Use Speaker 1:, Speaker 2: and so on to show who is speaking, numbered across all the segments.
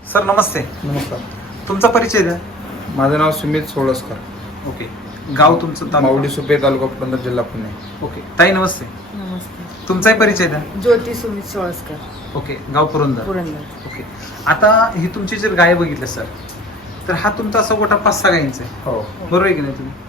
Speaker 1: Sir नमस्ते.
Speaker 2: नमस्कार.
Speaker 1: तुमचा परिचय द्या.
Speaker 2: माझं नाव सुमित सोळसकर.
Speaker 1: ओके. गाव तुमचं?
Speaker 2: मावडी सुपे, तालुका पुरंदर, जिल्हा पुणे.
Speaker 1: ओके. ताई नमस्ते.
Speaker 3: नमस्ते.
Speaker 1: तुमचाही परिचय द्या.
Speaker 3: ज्योती सुमित सोळसकर,
Speaker 1: ओके. गाव पुरंदर.
Speaker 3: पुरंदर.
Speaker 1: ओके. आता ही तुमची जर गाय बघितलं सर, तर हा तुमचा असा गोटा 5-6 गायींचा आहे,
Speaker 2: हो.
Speaker 1: बरोबर आहे की नाही? तुम्ही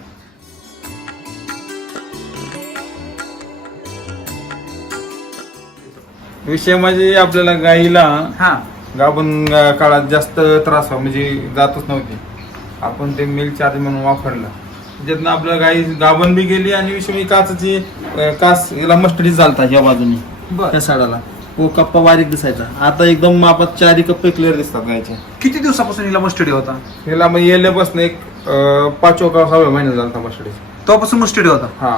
Speaker 2: विषय म्हणजे आपल्याला गाईला
Speaker 1: हा
Speaker 2: गाभण काळात जास्त त्रास व्हावा, म्हणजे जातच नव्हती. आपण ते मिल्क चार्ज म्हणून वापरलं, ज्यातनं आपल्या गाई गाभण बी गेली आणि विषयी काचाची कास याला मस्टडी चालता या बाजूनी
Speaker 1: बर.
Speaker 2: त्या साडाला तो कप्पा बारीक दिसायचा. आता एकदम मापात 4 कप्पे क्लिअर दिसतात गायचे.
Speaker 1: किती दिवसापासून हिला मस्टडी होता?
Speaker 2: याला मग येल्यापासून एक 5 का 6 महिने झाला मस्टडी.
Speaker 1: तेव्हापासून मस्टडी होता.
Speaker 2: हा.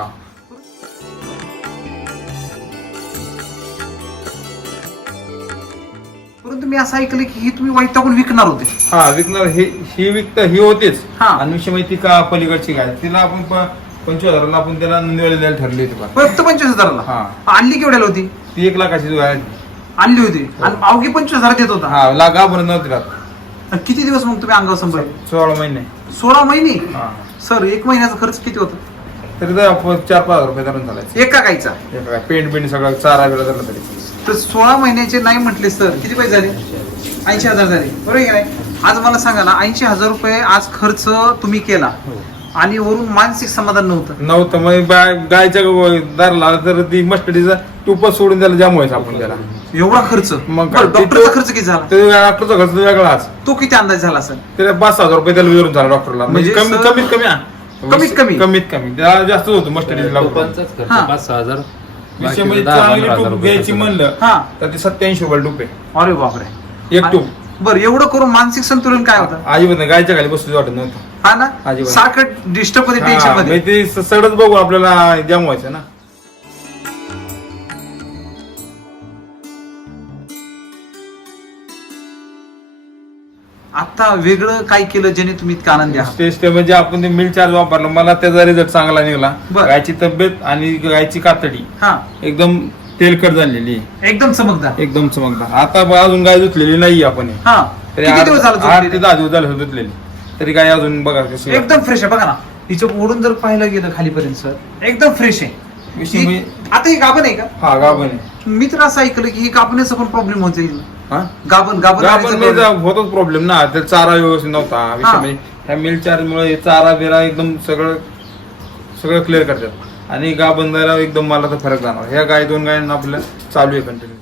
Speaker 1: परंतु मी असं ऐकलं की ही तुम्ही वाईट टाकून विकणार होते.
Speaker 2: हा विकणार. ही होतेच.
Speaker 1: हा.
Speaker 2: आणि विषय माहिती का, पलीकडची गाय तिला आपण 25,000 आपण त्याला नंदीवाडी द्यायला ठरली होती.
Speaker 1: फक्त 25,000ला?
Speaker 2: हा.
Speaker 1: आणली केवढ्याला होती?
Speaker 2: ती 1 लाखाची गाय
Speaker 1: आणली होती आणि अवघी 25,000 देत होता.
Speaker 2: हा लागा भरत नव्हती राहत.
Speaker 1: आणि किती दिवस मग तुम्ही अंगावर संभाळ?
Speaker 2: 16 महिने.
Speaker 1: 16 महिने?
Speaker 2: हा.
Speaker 1: सर 1 महिन्याचा खर्च किती होता?
Speaker 2: तरी 4-5 रुपये धरून चालायचं.
Speaker 1: एका गायचा?
Speaker 2: पेंट पेंट सगळं चारा बिरा झाला तरी.
Speaker 1: तर 16 महिन्याचे नाही म्हटले सर, किती पैसे झाले? 80,000 झाले, बरोबर आहे की नाही? आज मला सांगा ना, 80,000 रुपये आज खर्च तुम्ही केला आणि वरून मानसिक समाधान नव्हतं.
Speaker 2: मग गायच्या दारला तर ती मस्टडीचा टूपच सोडून त्याला जाम व्हायचं आपण त्याला.
Speaker 1: एवढा खर्च?
Speaker 2: मग
Speaker 1: बरं, डॉक्टरचा खर्च किती झाला?
Speaker 2: डॉक्टरचा खर्च वेगळाच.
Speaker 1: तो किती अंदाज झाला सर?
Speaker 2: त्याला 5,000 रुपये त्याला विचारून झाला डॉक्टरला. म्हणजे
Speaker 1: म्हणजे
Speaker 2: कमीत कमी
Speaker 1: कमीत कमी
Speaker 2: त्याला जास्त होतं मस्टडीला.
Speaker 1: हा.
Speaker 4: 5,000.
Speaker 2: विषय म्हणजे चांगली टूप घ्यायची म्हणलं
Speaker 1: हा.
Speaker 2: तर ते 87 रुपये टूप आहे
Speaker 1: अरे बापरे.
Speaker 2: एक टूप.
Speaker 1: बरं, एवढं करून मानसिक संतुलन काय होतं?
Speaker 2: अजिबात नाही. गायच्या खाली बसू वाटत नव्हतं.
Speaker 1: हा ना,
Speaker 2: अजिबात.
Speaker 1: सारखं डिस्टर्ब मध्ये, टेन्शन
Speaker 2: हा,
Speaker 1: मध्ये.
Speaker 2: म्हणजे ते सगळंच बघू आपल्याला जाम व्हायचं ना.
Speaker 1: आता वेगळं काय केलं ज्याने तुम्ही इतका आनंदी आहात?
Speaker 2: टेस्ट म्हणजे आपण ते मिल्क चार्ज वापरलं, मला त्याचा रिझल्ट चांगला निघाला.
Speaker 1: बरं.
Speaker 2: गायची तब्येत आणि गायची कातडी
Speaker 1: हा,
Speaker 2: एकदम तेलकट झालेली,
Speaker 1: एकदम चमकदार.
Speaker 2: एकदम चमकदार. आता अजून गाय धुतलेली नाही आपण.
Speaker 1: हा.
Speaker 2: तरी
Speaker 1: किती दिवस झालं
Speaker 2: 8 ते
Speaker 1: झोपलेली?
Speaker 2: 10 दिवस झाले धुतलेली, तरी गाय अजून बघा कशी
Speaker 1: एकदम फ्रेश आहे. बघा ना, हिचं ओढून जर पाहायला गेलं खालीपर्यंत सर, एकदम फ्रेश आहे.
Speaker 2: विषय
Speaker 1: ही-
Speaker 2: म्हणजे-
Speaker 1: आता ही गाभण आहे का?
Speaker 2: हा गाभण आहे.
Speaker 1: मी तर असं ऐकलं की ही गाभण्याचा पण प्रॉब्लेम होत जाईल.
Speaker 2: हा
Speaker 1: गाभण
Speaker 2: गाभण
Speaker 1: गाभण
Speaker 2: म्हणजे होतच प्रॉब्लेम ना. त्या चारा व्यवस्थित नव्हता. विषय
Speaker 1: हा.
Speaker 2: म्हणजे ह्या मिल्क चार्ज मुळे चारा बिरा एकदम सगळं क्लिअर करतात आणि गाभण द्यायला एकदम मला तर फरक जाणवला. ह्या गाय 2 गायांना आपल्या चालू आहे कंटिन्यू.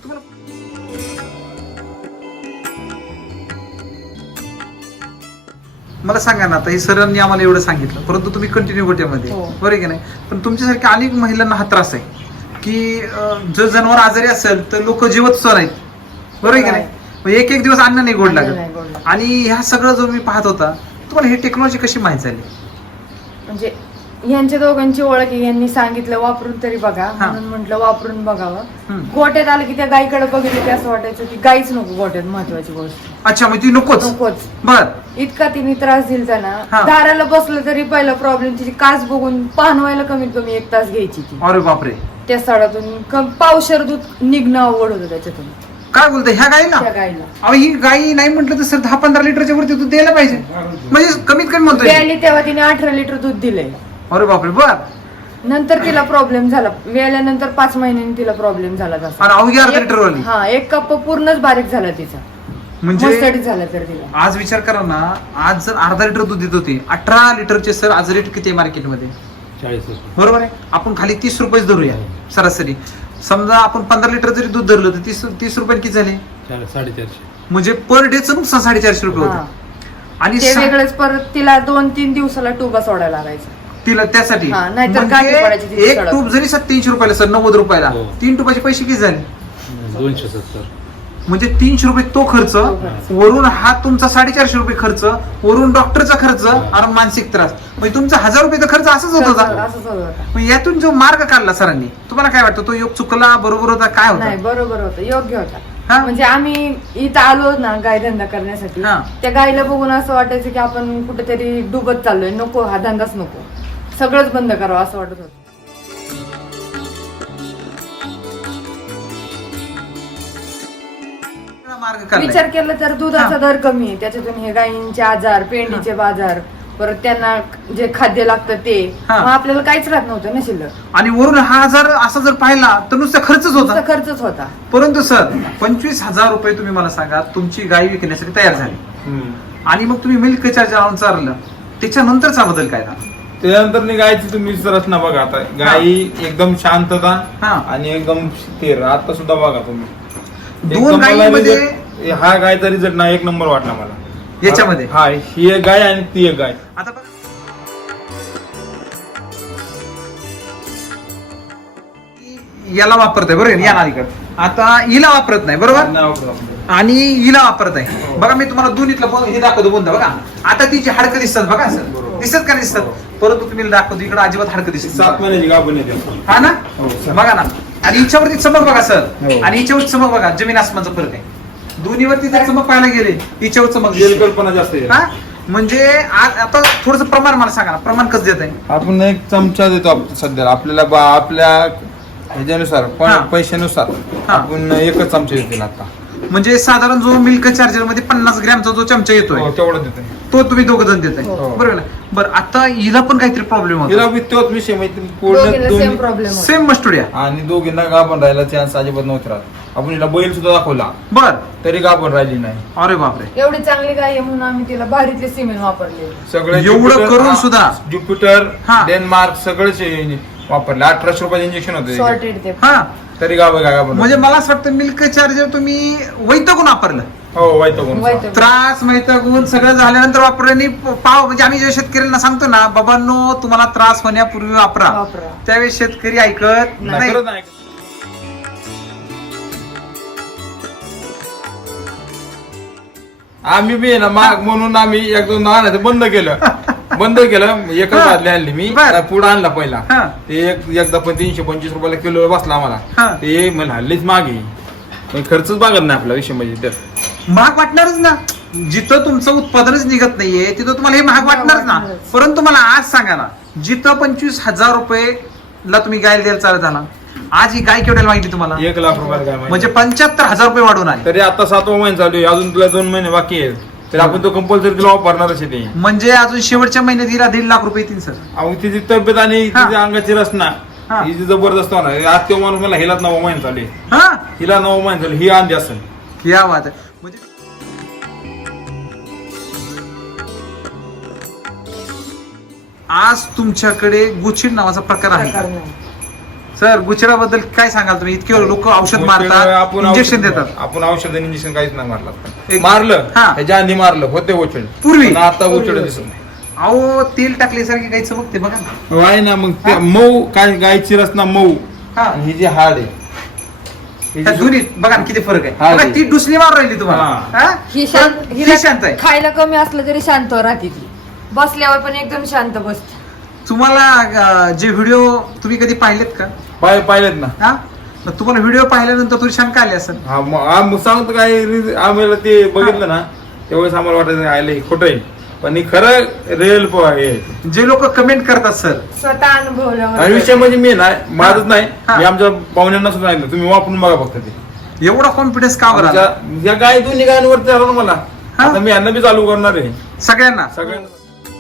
Speaker 1: मला सांगा ना, आता हे सरांनी आम्हाला एवढं सांगितलं, परंतु तुम्ही कंटिन्यू गोट्यामध्ये,
Speaker 3: हो.
Speaker 1: बरोबर आहे की नाही? पण तुमच्यासारख्या अनेक महिलांना हा त्रास आहे की जर जनावर आजारी असेल तर लोक जीवत सुद्धा नाहीत, बरोबर आहे की नाही? मग एक दिवस अन्न नाही गोड
Speaker 3: अन्न नाही
Speaker 1: लागत.
Speaker 3: गोड लागत.
Speaker 1: आणि ह्या सगळं जो मी पाहत होता, तुम्हाला हे टेक्नॉलॉजी कशी माहित झाली?
Speaker 3: म्हणजे यांच्या दोघांची ओळख आहे, यांनी सांगितलं वापरून तरी बघा, म्हणून म्हटलं वापरून बघावं.
Speaker 1: हम्म.
Speaker 3: गोट्यात आलं की त्या गायीकडे बघितलं की असं वाटायचं की गाईच नको गोट्यात. महत्वाची गोष्ट
Speaker 1: अच्छा, मग ती नकोच.
Speaker 3: नकोच.
Speaker 1: बर.
Speaker 3: इतका तिने त्रास दिलता
Speaker 1: हा.
Speaker 3: ना, दाराला बसलं तरी पहिला प्रॉब्लेम तिची कास बघून पाहणवायला कमीत कमी 1 तास घ्यायची ती.
Speaker 1: अरे बापरे.
Speaker 3: त्या सडातून पावशर दूध निघणं अवघड होतं त्याच्यातून
Speaker 1: काय बोलतोय ह्या गायीला?
Speaker 3: त्या गायीला.
Speaker 1: अहो, ही गायी नाही म्हटलं तर सर 10-15 लिटरच्या वरती दूध द्यायला पाहिजे, म्हणजे कमीत कमी म्हणतोय.
Speaker 3: प्यायली तेव्हा तिने 18 लिटर दूध दिलंय.
Speaker 1: अरे बापरे. बर.
Speaker 3: नंतर तिला प्रॉब्लेम झाला, वेळल्यानंतर 5 महिन्यांनी तिला प्रॉब्लेम झाला तसा.
Speaker 1: आणि अवघी अर्धा लिटर वाली.
Speaker 3: हा, 1 कप पूर्णच बारीक झाला तिचा.
Speaker 1: म्हणजे
Speaker 3: मस्टडी झाला तर तिला.
Speaker 1: आज विचार करा ना, आज जर अर्धा लिटर दूध देत होते, 18 लिटरचे सर आज रेट किती आहे मार्केटमध्ये?
Speaker 4: 40 रुपये.
Speaker 1: बरोबर आहे. आपण खाली 30 रुपयेच धरूया सरासरी. समजा आपण 15 लिटर जरी दूध धरलं तर 30 रुपये किती झाले?
Speaker 4: 450.
Speaker 1: म्हणजे पर डेचं नुकसान 450 रुपये
Speaker 3: हा.
Speaker 1: होतं. आणि
Speaker 3: ते वेगळंच परत तिला 2-3 दिवसाला टुबा सोडायला लागायचा.
Speaker 1: तिला त्यासाठी
Speaker 3: हा, नाहीतर गाठी पडायची
Speaker 1: म्हणजे
Speaker 3: तिची
Speaker 1: एक
Speaker 3: सडक.
Speaker 1: टूब जरी 87 रुपयाला सर, 90 रुपयाला,
Speaker 4: हो.
Speaker 1: 3 टुबाचे पैसे किती झाले?
Speaker 4: 270.
Speaker 1: म्हणजे 300 रुपये तो खर्च,
Speaker 3: खर्च.
Speaker 1: वरून हा तुमचा 450 रुपये खर्च, वरून डॉक्टरचा खर्च आणि मानसिक त्रास, म्हणजे तुमचा 1000 रुपये खर्च असंच होत होता.
Speaker 3: असंच होत होता.
Speaker 1: मग यातून जो मार्ग काढला सरांनी, तुम्हाला काय वाटतं? तो योग चुकला, बरोबर होता, काय
Speaker 3: नाही,
Speaker 1: होता?
Speaker 3: बरोबर होतं, योग्य होता.
Speaker 1: हा?
Speaker 3: म्हणजे आम्ही इथं आलो ना गाय धंदा करण्यासाठी,
Speaker 1: हा.
Speaker 3: त्या गायीला बघून असं वाटायचं की आपण कुठेतरी डुबत चाललोय, नको हा धंदाच नको, सगळंच बंद करावं असं वाटत होतं.
Speaker 1: मार्ग काढलाय.
Speaker 3: विचार केला तर दुधाचा दर कमी आहे, त्याच्यातून हे गायींचे आजार, पेंडीचे बाजार, परत त्यांना जे खाद्य लागतं ते,
Speaker 1: हा.
Speaker 3: मग आपल्याला काहीच राहत नव्हतं ना शिल्लक.
Speaker 1: आणि वरून हा जर असा जर पाहिला तर नुसता खर्चच होता.
Speaker 3: नुसता खर्चच होता.
Speaker 1: परंतु सर 25,000 रुपये तुम्ही मला सांगा तुमची गाय विकण्यासाठी तयार झाली
Speaker 2: हम्म.
Speaker 1: आणि मग तुम्ही मिल्क चार्जर आणून चाललं, त्याच्यानंतरचा बदल काय झाला?
Speaker 2: त्यानंतर गायची तुम्ही रचना बघा, आता गायी एकदम शांतता
Speaker 1: हा.
Speaker 2: आणि एकदम स्थिर. आता सुद्धा बघा तुम्ही
Speaker 1: दोन
Speaker 2: एकदम मला
Speaker 1: गायीमध्ये-
Speaker 2: result- हा गायचा रिझल्ट ना एक नंबर वाटला मला
Speaker 1: याच्यामध्ये?
Speaker 2: हा, ही एक गाय आणि ती एक गाय.
Speaker 1: आता बघा, याला वापरताय बरोबर आहे, या नालीकडे. आता हिला वापरत नाही बरोबर,
Speaker 2: नाव वापरतो आपण.
Speaker 1: आणि हिला वापरत आहे. बघा मी तुम्हाला दोन्हीतलं हे दाखवतो बोलता बघा. आता तिची हाडकं दिसतात बघा सर, दिसतात का दिसतात? परंतु तुम्ही दाखवतो इकडे अजिबात हाडकं दिसत
Speaker 2: 7 महिन्याची गाभण येते आपण.
Speaker 1: हा ना,
Speaker 2: हो, सर.
Speaker 1: बघा ना. आणि हिच्यावरती चमक बघा सर,
Speaker 2: हो.
Speaker 1: आणि हिच्यावर चमक बघा, जमीन आसमानचा फरक आहे. दोन्हीवरती जर चमक पाहायला गेले हिच्यावर चमक
Speaker 2: जेल
Speaker 1: दिसते.
Speaker 2: कल्पना जास्त आहे.
Speaker 1: हा म्हणजे आता थोडस प्रमाण मला सांगा ना, प्रमाण कसं देत आहे?
Speaker 2: आपण एक चमचा देतो सध्या आपल्याला आपल्या ह्याच्यानुसार
Speaker 1: हा.
Speaker 2: पैशानुसार
Speaker 1: हा.
Speaker 2: आपण एकच चमचा देतो आता.
Speaker 1: म्हणजे साधारण जो मिल्क चार्जर मध्ये 50 ग्रॅमचा जो चमचा येतोय
Speaker 2: हो, तेवढं देतोय.
Speaker 1: तो तुम्ही दोघ जण देताय
Speaker 3: हो.
Speaker 1: बरोबर ना? बरं आता हिला पण काहीतरी प्रॉब्लेम
Speaker 2: हिला
Speaker 1: होता,
Speaker 2: बी तोच विषय माहिती
Speaker 3: दोघींना
Speaker 2: पूर्ण
Speaker 3: सेम प्रॉब्लेम होता.
Speaker 1: सेम मस्टुडिया.
Speaker 2: आणि दोघींना गाभण राहायला चान्स अजिबात नव्हता राहत. आपण हिला बैल सुद्धा दाखवला
Speaker 1: बर,
Speaker 2: तरी गाभण राहिली नाही.
Speaker 1: अरे बापरे.
Speaker 3: एवढी चांगली गाय आहे म्हणून आम्ही तिला भारीतले सिमेंट वापरले.
Speaker 2: सगळे
Speaker 1: एवढं
Speaker 2: ज्युपिटर-
Speaker 1: करून
Speaker 2: हा,
Speaker 1: सुद्धा?
Speaker 2: ज्युपिटर,
Speaker 1: हा.
Speaker 2: डेन्मार्क सगळेच वापरले. 1800 रुपये इंजेक्शन होते
Speaker 3: सॉर्टेड ते.
Speaker 1: हा
Speaker 2: तरी गाभण
Speaker 1: म्हणजे मला असं वाटतं मिल्क चार्जर तुम्ही वैतकून वापरलं,
Speaker 2: हो वैतागून.
Speaker 3: वैतागून.
Speaker 1: त्रास वैतागून सगळं झाल्यानंतर वापरल्याने पाव म्हणजे आम्ही जे शेतकऱ्यांना सांगतो ना, बाबांनो तुम्हाला त्रास होण्यापूर्वी वापरा,
Speaker 3: वापरा.
Speaker 1: त्यावेळेस शेतकरी ऐकत नाही.
Speaker 2: खरंच नाही. आम्ही बी आहे ना माग म्हणून आम्ही एक दोन आणायचं बंद केलं. एकच
Speaker 1: हा.
Speaker 2: बादली आणली मी,
Speaker 1: बर.
Speaker 2: पुढे आणला पहिला.
Speaker 1: हा.
Speaker 2: ते एकदा पण 325 रुपयाला किलो बसला
Speaker 1: हा.
Speaker 2: आम्हाला. ते मला हल्लीच मागे खर्चच बघत नाही आपला विषय म्हणजे तर.
Speaker 1: महाग वाटणारच ना, जिथं तुमचं उत्पादनच निघत नाहीये तिथं तुम्हाला हे महाग वाटणारच ना.
Speaker 3: वाटणारच.
Speaker 1: परंतु मला आज सांगा ना, जिथं 25,000 रुपये तुम्ही गाय द्यायला चालत आला, आज ही गाय केवढ्याला माहिती तुम्हाला?
Speaker 2: 1 लाख रुपयाला काय माहिती.
Speaker 1: म्हणजे 75,000 रुपये वाढून आले.
Speaker 2: तरी आता 7वा महिना चालू आहे, अजून तुला 2 महिने बाकी आहेत. तर आपण तो कंपल्सरी तुला वापरणारच आहे ते.
Speaker 1: म्हणजे अजून शेवटच्या महिन्यात हिला 1.5 लाख रुपये येतील सर.
Speaker 2: अहो तिची तब्येत आणि
Speaker 1: हा.
Speaker 2: तिच्या अंगाची रचना
Speaker 1: हा.
Speaker 2: ही जी जबरदस्त होणार. आज तो माणूस मला हिलाच 9वा महिना चालू आहे.
Speaker 1: हा,
Speaker 2: हिला 9वा महिना चालू आहे. ही अंधी असेल.
Speaker 1: या बात आहे. म्हणजे आज तुमच्याकडे गुचिड नावाचा प्रकार आहे
Speaker 3: प्रकार
Speaker 1: का?
Speaker 3: नाही.
Speaker 1: सर गुचिडाबद्दल काय सांगाल तुम्ही? इतके लोक औषध मारतात,
Speaker 2: आपण
Speaker 1: इंजेक्शन
Speaker 2: औषध-
Speaker 1: देतात.
Speaker 2: आपण औषध इंजेक्शन काहीच नाही मारलं.
Speaker 1: एक-
Speaker 2: मारलं
Speaker 1: हा.
Speaker 2: ह्याच्या आधी मारलं होते ओचड
Speaker 1: पूर्वी?
Speaker 2: पण आता ओचड दिसत नाही.
Speaker 1: अहो तेल टाकल्यासारखी काही चमकते बघा ना.
Speaker 2: हो, आहे ना मग ते मऊ काय गायची रचना मऊ
Speaker 1: हा.
Speaker 2: आणि ही जी हाड आहे ही
Speaker 1: त्या
Speaker 2: जी-
Speaker 1: दोन्ही बघा ना किती फरक
Speaker 2: हा,
Speaker 1: आहे. बघा,
Speaker 2: ते.
Speaker 1: ती डुसली मारून राहिली तुम्हाला.
Speaker 2: हा.
Speaker 1: हा?
Speaker 3: ही शांत,
Speaker 1: पण
Speaker 3: हिला
Speaker 1: ही शांत आहे.
Speaker 3: खायला कमी असलं तरी शांत राहते ती. बसल्यावर पण एकदम शांत बसते.
Speaker 1: तुम्हाला जे व्हिडिओ तुम्ही कधी पाहिलेत का?
Speaker 2: पाहिलेत ना.
Speaker 1: हा, मग तुम्हाला व्हिडिओ पाहिल्यानंतर तुझी शंका आली असेल.
Speaker 2: हा मग सांगतो काय आम्हाला ते बघितलं ना त्यावेळेस आम्हाला वाटायचं आयलं हे खोटं आहे, पण हे खरं रिअल आहे.
Speaker 1: जे लोक कमेंट करतात सर,
Speaker 3: स्वतः
Speaker 2: आणि
Speaker 3: अनुभवल्यावर
Speaker 2: विषय म्हणजे मी ना माझंच नाही,
Speaker 1: हा.
Speaker 2: मी आमच्या पाहुण्यांना सुद्धा सांगितलं तुम्ही वापरून बघा फक्त ते.
Speaker 1: एवढा कॉन्फिडन्स का बरं आला?
Speaker 2: या गाय दोन्ही गायांवरती झालं ना मला.
Speaker 1: हा.
Speaker 2: आता मी यांना बी चालू करणार आहे
Speaker 1: सगळ्यांना.
Speaker 2: सगळ्यांना.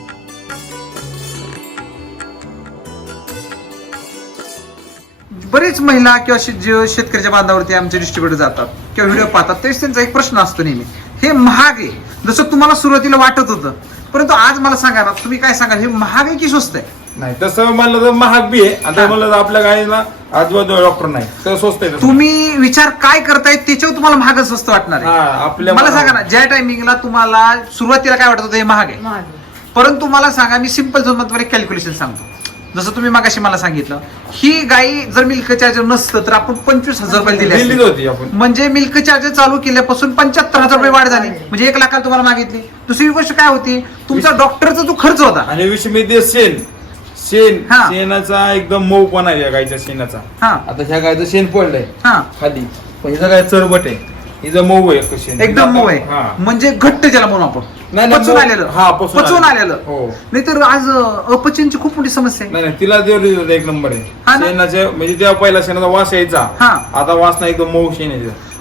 Speaker 1: बरेच महिला किंवा जे शेतकऱ्याच्या बांधावरती आमचे डिस्ट्रीब्युटर जातात किंवा व्हिडिओ पाहतात तेच त्यांचा एक प्रश्न असतो नेहमी, हे महाग आहे जसं तुम्हाला सुरुवातीला वाटत होतं, परंतु आज मला सांगा ना, तुम्ही काय सांगाल, हे महाग आहे की स्वस्त आहे?
Speaker 2: नाही तसं म्हणलं तर महाग बी आहे. आता
Speaker 1: हा.
Speaker 2: म्हणलं तर आपल्या गायीला आजूबाजू डॉक्टर नाही तर स्वस्त आहे तसं.
Speaker 1: तुम्ही विचार काय करताय त्याच्यावर तुम्हाला महाग स्वस्त वाटणार
Speaker 2: हा,
Speaker 1: आहे.
Speaker 2: आपल्या
Speaker 1: मला सांगा ना, ज्या टायमिंगला तुम्हाला सुरुवातीला काय वाटत होतं हे महाग आहे,
Speaker 3: महाग.
Speaker 1: परंतु मला सांगा, मी सिंपल तुम्हाला एक कॅल्क्युलेशन सांगतो. जसं तुम्ही मागाशी मला सांगितलं, ही गाई जर मिल्क चार्जर नसतं तर आपण 25,000 रुपये दिले
Speaker 2: दिल्लीत
Speaker 1: असते.
Speaker 2: होती आपण.
Speaker 1: म्हणजे मिल्क चार्जर चालू केल्यापासून 75,000 रुपये वाढ झाली, म्हणजे 1 लाखाला तुम्हाला मागितली. दुसरी गोष्ट काय होती, तुमचा डॉक्टरचा जो खर्च होता.
Speaker 2: आणि विषय मी ते शेण
Speaker 1: हा.
Speaker 2: शेणाचा एकदम मऊ पण आहे या गायच्या शेणाचा.
Speaker 1: हा
Speaker 2: आता ह्या गायचं शेण पडलंय
Speaker 1: हा,
Speaker 2: खाली, पण हिचा काय चरबट आहे, हिचं मऊ आहे शेण
Speaker 1: एकदम मऊ
Speaker 2: हा.
Speaker 1: आहे, म्हणजे घट्ट ज्याला म्हणून आपण
Speaker 2: नाही, नाही,
Speaker 1: पचून
Speaker 2: मऊ-
Speaker 1: आलेलं.
Speaker 2: हा, पचून
Speaker 1: पचून
Speaker 2: आलेलं.
Speaker 1: आलेलं.
Speaker 2: हो.
Speaker 1: नाहीतर आज अपचनची खूप मोठी समस्या आहे.
Speaker 2: नाही नाही तिला जेवढी एक नंबर
Speaker 1: हा
Speaker 2: आहे
Speaker 1: ना?
Speaker 2: शेणाचे, म्हणजे तेव्हा पहिला शेणाचा वास यायचा,
Speaker 1: हा.
Speaker 2: आता वास नाही, एकदम मऊ शेण आहे तिचा.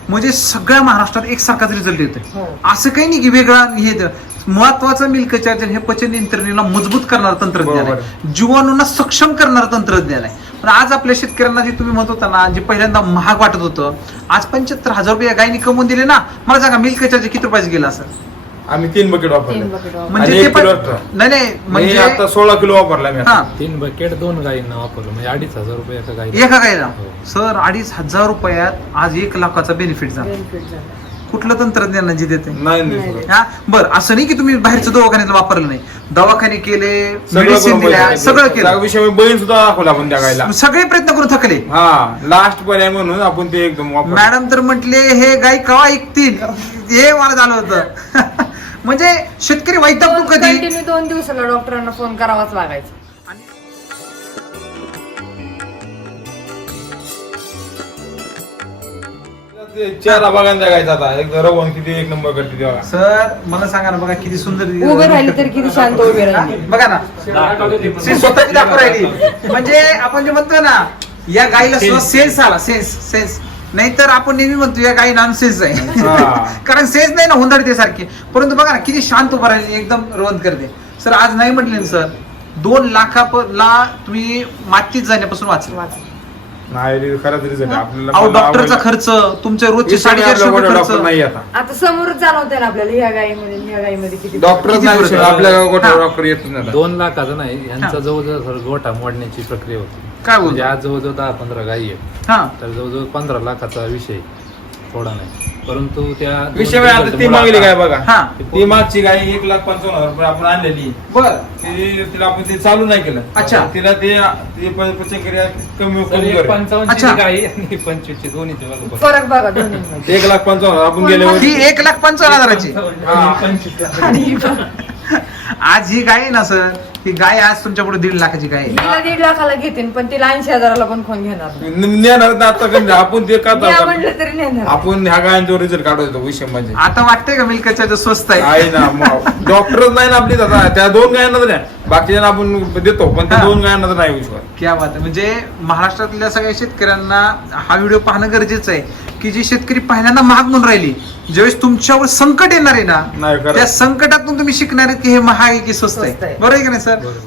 Speaker 1: म्हणजे सगळ्या महाराष्ट्रात एकसारखाच रिझल्ट येतोय.
Speaker 3: हो.
Speaker 1: असं काही नाही की वेगळा हे महत्वाचं मिल्क चार्जर हे पचन यंत्रणेला मजबूत करणारं तंत्रज्ञान
Speaker 2: बरोबर.
Speaker 1: आहे, जीवाणूंना सक्षम करणारं तंत्रज्ञान आहे. पण आज आपल्या शेतकऱ्यांना जे तुम्ही म्हणत होता ना, जे पहिल्यांदा महाग वाटत होतं, आज 75,000 रुपये गायनी कमवून दिले ना. मला सांगा मिल्क चार्जर किती रुपयाचं गेलं असं?
Speaker 2: आम्ही 3 बकेट वापरले
Speaker 3: 3 बकेट वापरले.
Speaker 1: म्हणजे
Speaker 2: आणि
Speaker 1: ते
Speaker 2: 1
Speaker 1: पण
Speaker 2: किलो extra.
Speaker 1: नाही
Speaker 2: म्हणजे
Speaker 1: म्हणजे
Speaker 2: आता 16 किलो वापरला मी आता.
Speaker 1: हा
Speaker 4: 3 बकेट 2 गायींना वापरलं म्हणजे 2,500 रुपये एका गाई.
Speaker 1: एका गायला
Speaker 4: हो.
Speaker 1: सर 2,500 रुपयात आज 1 लाखाचा बेनिफिट झाला.
Speaker 3: Benefit झालं.
Speaker 1: कुठलं तंत्रज्ञान जे देते?
Speaker 2: नाही
Speaker 3: नाही.
Speaker 2: नाही.
Speaker 1: हा बरं, असं नाही की तुम्ही बाहेरचं दवाखान्यात वापरलं नाही, दवाखाने केले,
Speaker 2: सगळं
Speaker 1: मेडिसिन
Speaker 2: करून
Speaker 1: दिल्या,
Speaker 2: बघितलं.
Speaker 1: सगळं
Speaker 2: त्या
Speaker 1: केलं,
Speaker 2: विषयी बहीण सुद्धा दाखवला आपण त्या गायला.
Speaker 1: सगळे प्रयत्न करून थकले.
Speaker 2: हा लास्ट पर्याय म्हणून आपण ते एकदम वापर.
Speaker 1: मॅडम तर म्हटले हे गाय कवा ऐकतील, हे मला झालं होतं. म्हणजे शेतकरी वैतागतो कधी.
Speaker 3: कंटिन्यू 2 दिवसाला डॉक्टरांना फोन करावाच लागायचा.
Speaker 2: चेहरा बघायला जगायचा आता एक रवण किती 1 नंबर करते ते बघा.
Speaker 1: सर मला सांगा ना, बघा किती सुंदर
Speaker 3: उभे राहिले तर किती शांत उभे राहिले.
Speaker 1: बघा ना, ती स्वतःची दाखवू राहिली. म्हणजे आपण जे म्हणतो ना, या गायीला सुद्धा सेन्स आला, सेन्स. नाहीतर आपण नेहमी म्हणतो या गायी नॉन सेन्स आहे.
Speaker 2: हा.
Speaker 1: कारण सेन्स नाही ना, हुंदडते सारखी. परंतु बघा ना किती शांत उभा राहिली, एकदम रवंत करते. सर आज नाही म्हटले ना सर, 2 लाखाला तुम्ही मातीत जाण्यापासून वाचला.
Speaker 2: नाही खरंच रिझल्ट
Speaker 1: अहो डॉक्टरचा खर्च, तुमचे रोजचे 450 रुपये
Speaker 2: डॉक्टर
Speaker 1: खर्च.
Speaker 2: नाही आता.
Speaker 3: आता समोरच जाणवतंय ना आपल्याला ह्या गायीमध्ये किती
Speaker 2: डॉक्टरच
Speaker 1: किती
Speaker 2: नाही
Speaker 1: फरक आहे?
Speaker 2: आपल्या
Speaker 1: हा.
Speaker 2: गोठ्यावर डॉक्टर येत नाही.
Speaker 4: 2 लाखाचं नाही,
Speaker 1: हा.
Speaker 4: यांचा जवळजवळ सर गोठा मोडण्याची प्रक्रिया होती.
Speaker 1: काय
Speaker 4: म्हणजे
Speaker 1: बोलतो?
Speaker 4: आज जवळजवळ 10-15 गायी आहेत.
Speaker 1: हा
Speaker 4: तर जवळजवळ 15 लाखाचा विषय थोडा नाही, परंतु त्या
Speaker 2: विषय काय आता ती मागली काय बघा.
Speaker 1: हा
Speaker 2: ती मागची गाय 1,55,000 रुपये आपण आणलेली.
Speaker 1: बर
Speaker 2: तिला आपण ते चालू नाही केलं.
Speaker 1: अच्छा.
Speaker 2: तिला ते पचनक्रिया कमी
Speaker 4: तर
Speaker 2: कमी
Speaker 4: एक
Speaker 2: करेल.
Speaker 4: 55
Speaker 1: अच्छा.
Speaker 4: ची गाई आणि 25 ची दोन्हीचे बरोबर.
Speaker 3: फरक बघा दोन्हीमध्ये.
Speaker 2: 1,55,000 आपण गेल्या
Speaker 1: ही
Speaker 2: वर्षी
Speaker 1: 1,55,000ची.
Speaker 2: हा.
Speaker 1: आज ही गाय आहे ना सर, ही गाय आज तुमच्या पुढे 1.5 लाखाची गाय आहे.
Speaker 3: तिला 1.5 लाखाला घेतील पण तिला 80,000ला पण कोण घेणार नाही.
Speaker 2: नेणार नाही आता कारण आपण ते का
Speaker 3: द्या म्हटलं तरी नेणार.
Speaker 2: आपण ह्या गायांचा रिझल्ट काढतो विषय म्हणजे
Speaker 1: आता वाटतंय का मिल्कच्या जो स्वस्त आहे?
Speaker 2: आहे ना डॉक्टरच नाही ना आपली आता त्या 2 गायांना तर नाही, बाकीच्या आपण देतो पण त्या
Speaker 1: हा.
Speaker 2: 2 गायांना तर नाही विश्वास.
Speaker 1: क्या बात आहे. म्हणजे महाराष्ट्रातल्या सगळ्या शेतकऱ्यांना हा व्हिडिओ पाहणं गरजेचं आहे की जी शेतकरी पहिल्यांदा महाग म्हणून राहिली, ज्यावेळेस तुमच्यावर संकट येणार आहे ना,
Speaker 2: नाही खरं.
Speaker 1: त्या संकटातून तुम्ही शिकणार आहेत की हे महाग आहे की स्वस्त
Speaker 3: स्वस्त
Speaker 1: आहे.
Speaker 3: आहे.
Speaker 1: बरोबर आहे की नाही सर?
Speaker 4: बरोबर.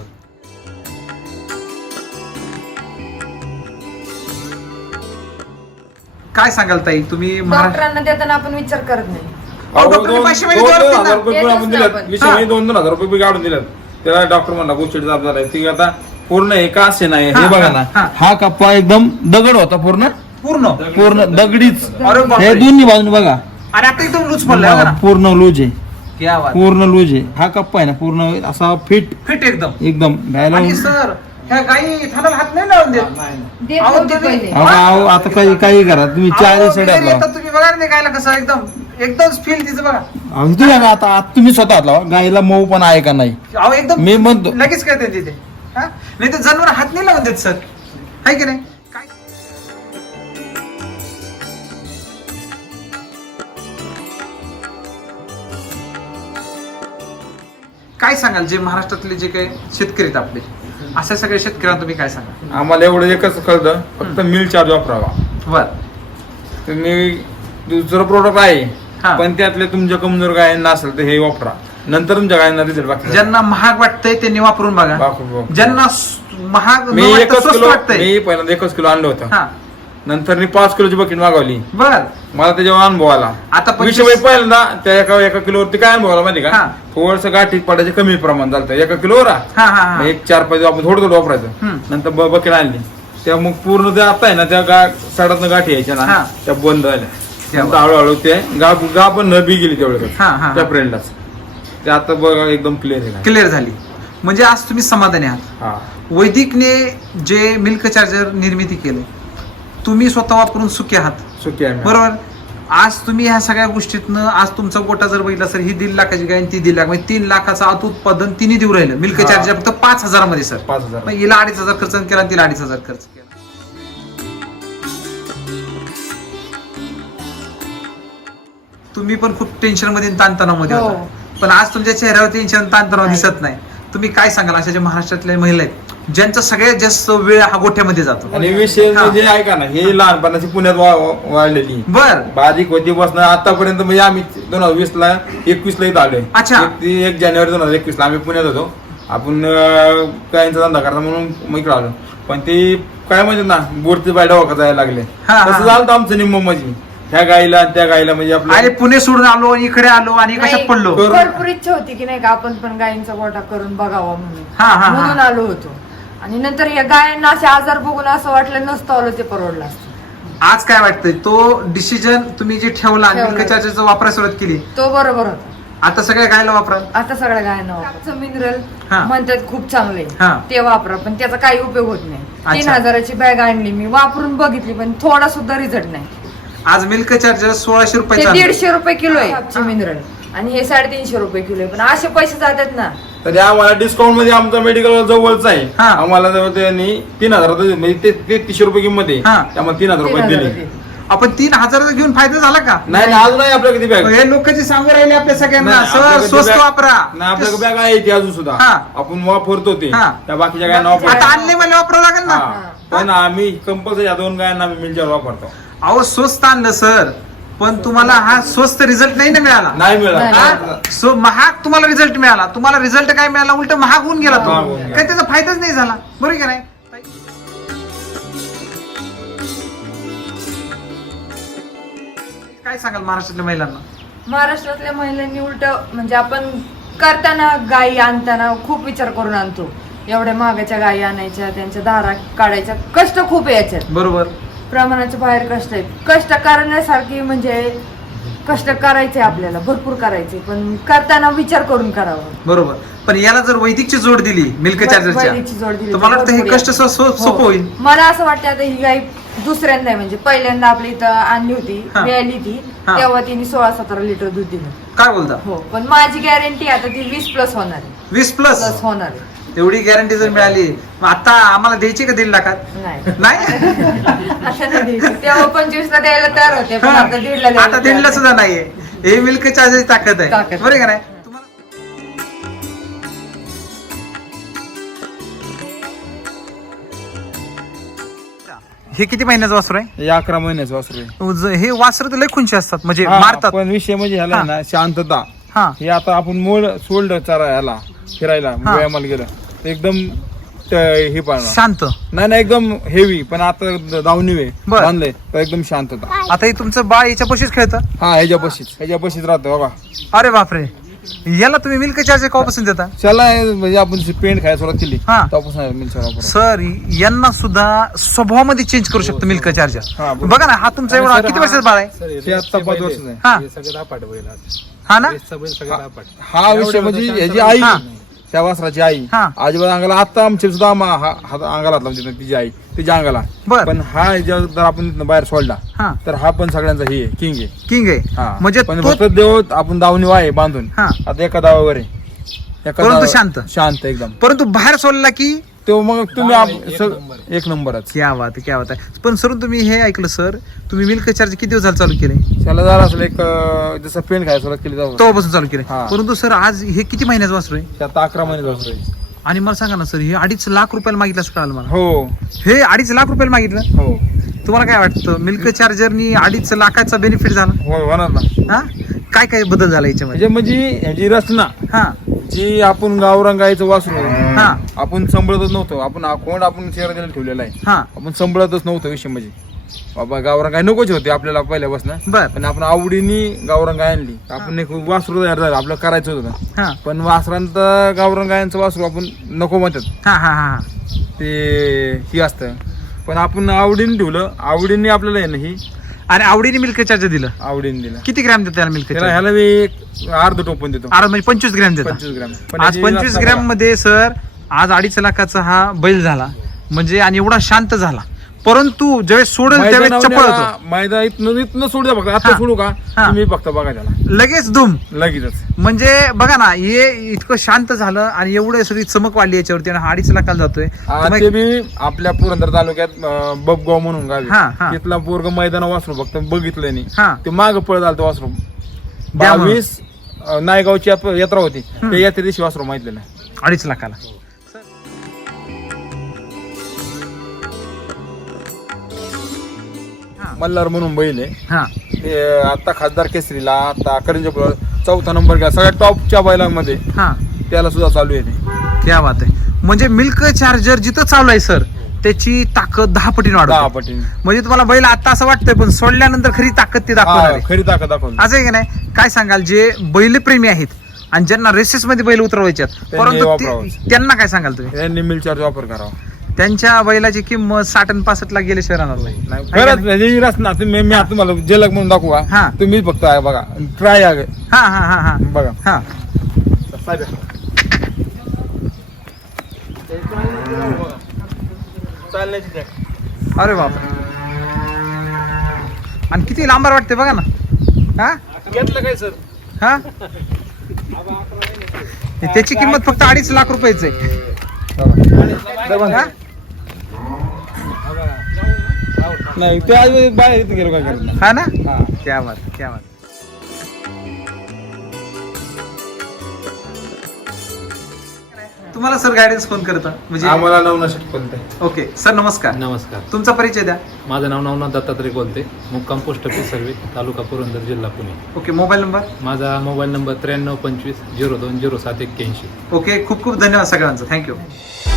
Speaker 1: काय सांगाल ताई तुम्ही
Speaker 3: डॉक्टरांना देताना आपण विचार करत नाही.
Speaker 1: अहो, डॉक्टरने 500 महिने द्यावं लागतील ना.
Speaker 2: 2,000 रुपये पण आपण
Speaker 3: देतच
Speaker 2: दिलेत.
Speaker 3: नाही आपण.
Speaker 2: विषय म्हणजे 2,000 रुपये बी काढून दिलेत. त्याला डॉक्टर म्हणला गोष्टी जाब झालाय ती आता पूर्ण एका असे नाही.
Speaker 1: हा,
Speaker 2: हे बघा
Speaker 1: हा,
Speaker 2: ना,
Speaker 1: हा.
Speaker 2: हा कप्पा एकदम दगड होता पूर्ण
Speaker 1: पूर्ण
Speaker 2: दगडीच.
Speaker 1: अरे बापरे.
Speaker 2: हे दोन्ही बाजून बघा
Speaker 1: आणि आता एकदम लूज पडलाय बघा ना.
Speaker 2: पूर्ण लूज आहे.
Speaker 1: क्या बात.
Speaker 2: पूर्ण लूज आहे. हा कप्पा आहे ना पूर्ण असा फिट
Speaker 1: फिट एकदम.
Speaker 2: एकदम घ्यायला
Speaker 1: आणि सर ह्या गायी थानाला हात नाही लावून देत.
Speaker 3: देत
Speaker 1: अहो,
Speaker 3: नव्हते
Speaker 1: तुम्ही-
Speaker 3: पहिले.
Speaker 2: अहो, आता काही करा तुम्ही
Speaker 1: अहो,
Speaker 2: 40
Speaker 1: घरी
Speaker 2: सेट
Speaker 1: येतात तुम्ही बघा ना ते गायला कसं एकदम फील तिचं बघा.
Speaker 2: आता तुम्ही स्वतः हात लावा गायला मऊ पण आहे का नाही.
Speaker 1: अहो एकदम
Speaker 2: मी म्हणतो.
Speaker 1: लगेच कळते तिथे. हा? नाही तर जनावर हात नाही लावून देत सर, आहे की नाही? काय काय सांगाल जे महाराष्ट्रातले जे काही शेतकरी आहेत आपले, अशा सगळ्या शेतकऱ्यांना तुम्ही काय सांगाल?
Speaker 2: आम्हाला एवढं एकच कळतं फक्त मिल चार्ज वापरावा.
Speaker 1: बर
Speaker 2: तुम्ही दुसरं प्रोडक्ट आहे
Speaker 1: हा.
Speaker 2: पण त्यातले तुमच्या कमजोर गायांना असेल तर हे वापरा, नंतर तुमच्या गायांना रिझल्ट बाकी
Speaker 1: ज्यांना महाग वाटतंय त्यांनी वापरून बघा.
Speaker 2: वापरू.
Speaker 1: ज्यांना महाग न
Speaker 2: मी
Speaker 1: वाटता
Speaker 2: 1
Speaker 1: स्वस्त
Speaker 2: किलो
Speaker 1: वाटतंय.
Speaker 2: मी पहिल्यांदा 1 किलो आणलं होतं.
Speaker 1: हा
Speaker 2: नंतर मी 5 किलोची बकेट मागवली.
Speaker 1: बर
Speaker 2: मला त्याच्यावर अनुभव आला.
Speaker 1: आता 25
Speaker 2: विषय म्हणजे पहिल्यांदा त्या एका किलोवरती काय अनुभव आला माहिती
Speaker 1: हा.
Speaker 2: का, थोडस गाठी पडायचे कमी प्रमाण झालं 1 किलोवर.
Speaker 1: हा हा हा.
Speaker 2: एक 4-5 आपण थोडं वापरायचं.
Speaker 1: हम्म.
Speaker 2: नंतर बकेट आणली तेव्हा मग पूर्ण ते आता आहे ना त्या साडातनं गाठी यायच्या
Speaker 1: हा.
Speaker 2: ना त्या बंद झाल्या.
Speaker 1: तेव्हा.
Speaker 2: नंतर हळूहळू ते गा पण न बी गेली तेवढे
Speaker 1: हा, हा.
Speaker 2: त्या फ्रेंडलाच ते आता बघा एकदम क्लिअर आहे.
Speaker 1: क्लिअर झाली. म्हणजे आज तुम्ही समाधानी आहात.
Speaker 2: हा
Speaker 1: वैदिकने जे मिल्क चार्जर निर्मिती केले, तुम्ही स्वतः वापरून सुखी आहात.
Speaker 2: सुखी आहे.
Speaker 1: बरोबर. आज तुम्ही ह्या सगळ्या गोष्टीतनं आज तुमचा गोटा जर बघितला सर, ही 1.5 लाखाची गाय आणि ती 1.5 लाख, म्हणजे 3 लाखाचं आत उत्पादन तिने देऊ राहिलं. मिल्क
Speaker 2: हा.
Speaker 1: चार्जर फक्त 5,000 मध्ये सर.
Speaker 2: 5,000.
Speaker 1: मग हिला 2,500 खर्च केला आणि तिला 2,500 खर्च केला. तुम्ही पण खूप टेन्शन मध्ये आणि ताणतणावामध्ये
Speaker 3: हो.
Speaker 1: होता, पण आज तुमच्या चेहऱ्यावर टेन्शन ताणतणाव दिसत नाही. तुम्ही काय सांगाल अशा ज्या महाराष्ट्रातल्या महिला आहेत ज्यांचा सगळ्यात जास्त वेळ हा गोठ्यामध्ये जातो?
Speaker 2: आणि विषय म्हणजे ऐका ना, हे लहानपणाची पुण्यात वाढलेली
Speaker 1: बर
Speaker 2: बाजी होती बसणं आतापर्यंत. म्हणजे आम्ही 2020 ला 21 ला इथं आलोय.
Speaker 1: अच्छा.
Speaker 2: 1 जानेवारी 2021 ला आम्ही पुण्यात होतो. आपण काहींचा धंदा करता म्हणून मग इकडे आलो. पण ते काय म्हणतात ना, बोरचे बायडा वाका जायला लागले.
Speaker 1: हा.
Speaker 2: तसं झालं होतं आमचं निम्म म्हणजे ह्या गाईला आणि त्या गाईला. म्हणजे
Speaker 1: अरे
Speaker 2: आपलं
Speaker 1: पुणे सोडून आलो इकडे आलो आणि कशात
Speaker 3: नाही,
Speaker 1: पडलो?
Speaker 3: भरपूर इच्छा होती की नाही का आपण पण गायींचा गोठा करून बघावा
Speaker 1: हा, हा, हा.
Speaker 3: म्हणून आलो होतो. आणि नंतर या गायांना असे आजार बघून असं वाटलं नसतं आलं ते परवडलं असतं.
Speaker 1: आज काय वाटतंय तो डिसिजन तुम्ही जे ठेवला
Speaker 3: ठेवला.
Speaker 1: मिल्क चार्जरचा वापरायला सुरुवात केली,
Speaker 3: तो बरोबर होता.
Speaker 1: आता सगळ्या गायला वापरा.
Speaker 3: आता सगळ्या गायांना वापरा. मिनरल
Speaker 1: हा.
Speaker 3: म्हणतात खूप चांगले
Speaker 1: हा.
Speaker 3: ते वापरा, पण त्याचा काही उपयोग होत नाही.
Speaker 1: अच्छा.
Speaker 3: 3000ची बॅग आणली मी, वापरून बघितली, पण थोडा सुद्धा रिझल्ट नाही.
Speaker 1: आज मिल्क चार्जर 1600
Speaker 3: ते
Speaker 1: रुपये
Speaker 3: 150 रुपये किलो आहे मिनरल आणि हे 350 रुपये किलो आहे. पण असे पैसे जातात ना.
Speaker 2: तर आम्हाला डिस्काउंट मध्ये आमचं मेडिकल जवळच आहे.
Speaker 1: हा.
Speaker 2: आम्हाला त्यांनी 3000 म्हणजे 3300 रुपये किंमत आहे.
Speaker 1: हा.
Speaker 2: त्यामुळे 3000 रुपये
Speaker 3: 3000
Speaker 2: दिले.
Speaker 3: रुपये.
Speaker 1: आपण 3000 घेऊन फायदा झाला का?
Speaker 2: नाही अजून नाही आपल्या किती बॅग.
Speaker 1: हे लोक जे सांगू राहिले आपल्या सगळ्यांना
Speaker 2: नाही, आपल्याकडे
Speaker 1: स्वस्त
Speaker 2: बॅग-
Speaker 1: वापरा.
Speaker 2: नाही आपल्याकडे बॅग आहे ती अजून सुद्धा.
Speaker 1: हा.
Speaker 2: आपण वापरतो ते.
Speaker 1: हा.
Speaker 2: त्या बाकीच्या गायांना
Speaker 1: आता
Speaker 2: वापरतो.
Speaker 1: आणले मला वापरावं लागेल ना.
Speaker 2: हा. पण आम्ही कंपल्सरी या 2 गायांना आम्ही मिलच्यावर वापरतो.
Speaker 1: अहो स्वस्त आणलं सर, पण तुम्हाला हा स्वस्त रिझल्ट नाही ना मिळाला.
Speaker 2: नाही मिळाला.
Speaker 3: नाही.
Speaker 1: सो महाग तुम्हाला रिझल्ट मिळाला. तुम्हाला रिझल्ट काय मिळाला? उलट महाग होऊन गेला
Speaker 2: महाग
Speaker 1: तो.
Speaker 2: होऊन गेला.
Speaker 1: काही त्याचा फायदाच नाही झाला. बरोबर की नाही? काय सांगाल महाराष्ट्रातल्या महिलांना?
Speaker 3: महाराष्ट्रातल्या महिलांनी उलट म्हणजे आपण करताना गायी आणताना खूप विचार करून आणतो. एवढ्या महागाच्या गायी आणायच्या, त्यांच्या धारा काढायच्या, कष्ट खूप आहे याच्यात.
Speaker 1: बरोबर.
Speaker 3: प्रमाणाच्या बाहेर कष्ट आहेत. कष्ट करण्यासारखी म्हणजे कष्ट करायचे आपल्याला, भरपूर करायचे, पण करताना विचार करून करावं.
Speaker 1: बरोबर. पण याला जर वैदिकची जोड दिली मिल्क चार्जरच्या,
Speaker 3: वैदिकची जोड दिली
Speaker 1: तर मला वाटतं हे
Speaker 3: भरपूर
Speaker 1: कष्ट सोपं
Speaker 3: हो.
Speaker 1: होईल.
Speaker 3: मला असं वाटतं आता ही गाय दुसऱ्यांदा आहे, म्हणजे पहिल्यांदा आपल्या इथं आणली होती,
Speaker 1: हा.
Speaker 3: मिळाली ती,
Speaker 1: हा.
Speaker 3: तेव्हा तिने 16-17 लिटर दूध दिलं.
Speaker 1: काय बोलता?
Speaker 3: हो, पण माझी गॅरंटी आता ती 20+ होणार आहे.
Speaker 1: 20+
Speaker 3: प्लस होणार आहे.
Speaker 1: एवढी गॅरंटी जर मिळाली, मग आता आम्हाला द्यायची का 1.5 लाखात?
Speaker 3: नाही
Speaker 1: नाही.
Speaker 3: असं नाही द्यायची. तेव्हा 25ला द्यायला तयार होते, पण आता 1.5ला द्यायला
Speaker 1: आता 1.5 ला
Speaker 3: तयार
Speaker 1: सुद्धा नाहीये. हे मिल्क चार्जरची ताकद आहे.
Speaker 3: ताकद.
Speaker 1: बरोबर का नाही? तुम्हाला हे किती महिन्याचं वासरू आहे?
Speaker 2: हे 11 महिन्याचं वासरू आहे.
Speaker 1: हे वासरू तर लय खुंची असतात, म्हणजे
Speaker 2: हा,
Speaker 1: मारतात.
Speaker 2: पण विषय म्हणजे ह्याला आहे ना शांतता.
Speaker 1: हा.
Speaker 2: हे आता आपण मूळ सोडलं चारा ह्याला फिरायला
Speaker 1: हा.
Speaker 2: व्यायामाला गेलं तर एकदम हे पाळणार.
Speaker 1: शांत.
Speaker 2: नाही एकदम हेवी. पण आता दावणी वे
Speaker 1: बर.
Speaker 2: बांधलंय तर एकदम शांतता.
Speaker 1: आता हे तुमचं बाळ याच्या पशीच खेळतं?
Speaker 2: हा ह्याच्या बशीच राहतो बाबा.
Speaker 1: अरे बापरे. याला तुम्ही मिल्क चार्जर केव्हापासून देता?
Speaker 2: त्याला म्हणजे आपण पेंट खायला सुरुवात केली
Speaker 1: हा.
Speaker 2: तेव्हापासून मिलचा वापर.
Speaker 1: सर यांना सुद्धा स्वभावामध्ये चेंज करू शकतो मिल्क चार्जर.
Speaker 2: हा, बरोबर.
Speaker 1: बघा ना, हा तुमचा एवढा किती वर्षाचा बाळ आहे?
Speaker 2: हे आता 5 वर्षाचं आहे.
Speaker 1: हा.
Speaker 4: हे सगळं दापाट बैल आज.
Speaker 1: हा ना?
Speaker 4: रेसचा बैल सगळं दापाट.
Speaker 2: हा विषय म्हणजे ह्याची आई,
Speaker 1: हा.
Speaker 2: त्या वासराची आई
Speaker 1: हा.
Speaker 2: आजोबा अंगाला आता आमच्या सुद्धा अंगाला म्हणजे तिची आई तिच्या अंगाला.
Speaker 1: बर.
Speaker 2: पण हा जर आपण बाहेर सोडला
Speaker 1: हा.
Speaker 2: तर हा पण सगळ्यांचा हे किंग आहे.
Speaker 1: किंग आहे.
Speaker 2: हा.
Speaker 1: म्हणजे
Speaker 2: पण
Speaker 1: तो-
Speaker 2: फक्त देव आपण दावणी आहे बांधून.
Speaker 1: हा.
Speaker 2: आता एका दावावर आहे. एका
Speaker 1: परंतु
Speaker 2: दावा-
Speaker 1: शांत.
Speaker 2: शांत एकदम.
Speaker 1: परंतु बाहेर सोडला की
Speaker 2: तो मग तुम्ही एक नंबरच.
Speaker 1: क्या बात आहे, क्या बात आहे. पण सर तुम्ही हे ऐकलं सर, तुम्ही मिल्क चार्ज किती दिवस झालं चालू केले?
Speaker 2: त्याला जरा असं एक जसं पेंट खायला सुरुवात केली जाऊ
Speaker 1: तेव्हापासून चालू केले.
Speaker 2: हा.
Speaker 1: परंतु सर आज हे किती महिन्याचं वासरू आहे?
Speaker 2: आता 11 महिने जाऊ.
Speaker 1: आणि मला सांगा ना सर, हे 2.5 लाख रुपयाला मागितलं असं कळालं मला.
Speaker 2: हो
Speaker 1: हे 2.5 लाख रुपयाला मागितलं.
Speaker 2: हो
Speaker 1: तुम्हाला काय वाटतं मिल्क चार्जरनी 2.5 लाखाचा बेनिफिट झाला?
Speaker 2: हो होणार ना.
Speaker 1: हा. काय काय बदल झाला याच्यामध्ये?
Speaker 2: म्हणजे ह्याची रचना
Speaker 1: हा.
Speaker 2: जी आपण गावरान गायचं वासरू
Speaker 1: हा.
Speaker 2: आपण सांभाळतच नव्हतो. आपण अकाउंट आपण शहरात ठेवलेला आहे.
Speaker 1: हा.
Speaker 2: आपण सांभाळतच नव्हतो विषय म्हणजे. बाबा गावरान गाय नकोच होते आपल्याला पहिल्यापासून.
Speaker 1: बर.
Speaker 2: पण आपण आवडीने गावरान गाय आणली. आपण एक वासरू तयार झालं आपलं करायचं होतं.
Speaker 1: हा.
Speaker 2: पण वासरांत गावरान गायांचं वासरू आपण नको म्हणतात.
Speaker 1: हा हा हा.
Speaker 2: ते ही असतं. पण आपण आवडीने ठेवलं. आवडीने आपल्याला आहे ना ही
Speaker 1: आणि आवडीने मिल्क चार्जर दिलं.
Speaker 2: आवडीने दिलं.
Speaker 1: किती ग्रॅम देतात त्याला मिल्क
Speaker 2: त्याला
Speaker 1: चार्जर?
Speaker 2: ह्याला मी एक अर्ध टोपण देतो.
Speaker 1: म्हणजे 25 ग्रॅम देतात.
Speaker 2: 25 ग्रॅम. पण
Speaker 1: आज
Speaker 2: ह्याची
Speaker 1: 25
Speaker 2: रचना
Speaker 1: ग्रॅम मध्ये सर आज 2.5 लाखाचा हा बैल झाला, म्हणजे आणि एवढा शांत झाला. परंतु ज्यावेळेस सोडेल त्यावेळेस चपळ होतो.
Speaker 2: मैदा इथनं सोडू द्या फक्त. आता
Speaker 1: हा.
Speaker 2: सोडू का
Speaker 1: हा.
Speaker 2: तुम्ही फक्त बघा त्याला
Speaker 1: लगेच धूम.
Speaker 2: लगेचच.
Speaker 1: म्हणजे बघा ना, हे इतकं शांत झालं आणि एवढं सगळी चमक वाढली याच्यावरती आणि 2.5 लाखाला जातोय.
Speaker 2: ते बी आपल्या पुरंदर तालुक्यात बबगाव म्हणून गावी
Speaker 1: हा, हा.
Speaker 2: तिथला पोरग मैदान वासरू फक्त बघितलं नाही.
Speaker 1: हा.
Speaker 2: ते माग पळत आलं वासरू.
Speaker 1: द्या म्हणून.
Speaker 2: 22 नायगावची यात्रा होती. त्या यात्रे दिवशी वासरू माहितलं नाही.
Speaker 1: 2.5 लाखाला.
Speaker 2: मल्हार म्हणून बैल आहे.
Speaker 1: हा
Speaker 2: ते आता खासदार केसरीला, आता करंजपूर 4था नंबर गेला, सगळ्या टॉपच्या बैलांमध्ये
Speaker 1: हा
Speaker 2: त्याला सुद्धा चालू आहे ते.
Speaker 1: क्या बात आहे. म्हणजे मिल्क चार्जर जिथं चालू आहे सर त्याची ताकद 10 पटीने
Speaker 2: 10
Speaker 1: वाढवते.
Speaker 2: पटीने.
Speaker 1: म्हणजे तुम्हाला बैल आता असं वाटतंय पण सोडल्यानंतर खरी ताकद ती दाखवणार
Speaker 2: हा,
Speaker 1: आहे.
Speaker 2: खरी ताकद दाखवली.
Speaker 1: असं आहे की नाही. काय सांगाल जे बैलप्रेमी आहेत आणि ज्यांना रेसेस मध्ये बैल उतरवायचे आहेत,
Speaker 2: त्यांनी
Speaker 1: परंतु
Speaker 2: वापरावं.
Speaker 1: त्यांना काय सांगाल तुम्ही?
Speaker 2: यांनी मिल चार्ज वापर करावा.
Speaker 1: त्यांच्या बैलाची किंमत 60 आणि 65 ला गेल्याशिवाय राहणार नाही. आहे का
Speaker 2: खरंच
Speaker 1: नाही?
Speaker 2: म्हणजे रस ना तुम्ही, मी आता तुम्हाला जलग म्हणून दाखवा.
Speaker 1: हा.
Speaker 2: तुम्ही फक्त आहे बघा, ट्राय आहे
Speaker 1: हा हा हा हा
Speaker 2: बघा.
Speaker 1: हा
Speaker 2: चालण्याची
Speaker 1: अरे बापरे. आणि किती लांबार वाटते बघा ना. हा
Speaker 2: घेतलं काय सर?
Speaker 1: हा त्याची किंमत फक्त 2.5 लाख रुपयाची आहे. हा?
Speaker 2: नाही ते आज बाहेर इथे गेलो काय करत.
Speaker 1: हा ना.
Speaker 2: हा.
Speaker 1: क्या बात क्या बात. तुम्हाला सर गायडन्स कोण करता म्हणजे?
Speaker 2: आम्हाला नवनाशिक कोणतं.
Speaker 1: ओके सर नमस्कार.
Speaker 4: नमस्कार.
Speaker 1: तुमचा परिचय द्या.
Speaker 4: माझं नाव नवनाथ दत्तात्रय बोलते, मुक्काम पोस्ट ऑफिस सर्वे, तालुका पुरंदर, जिल्हा पुणे.
Speaker 1: Okay mobile number.
Speaker 4: माझा मोबाईल नंबर 9325 02 07 81.
Speaker 1: ओके खूप खूप धन्यवाद सगळ्यांचा. थँक्यू.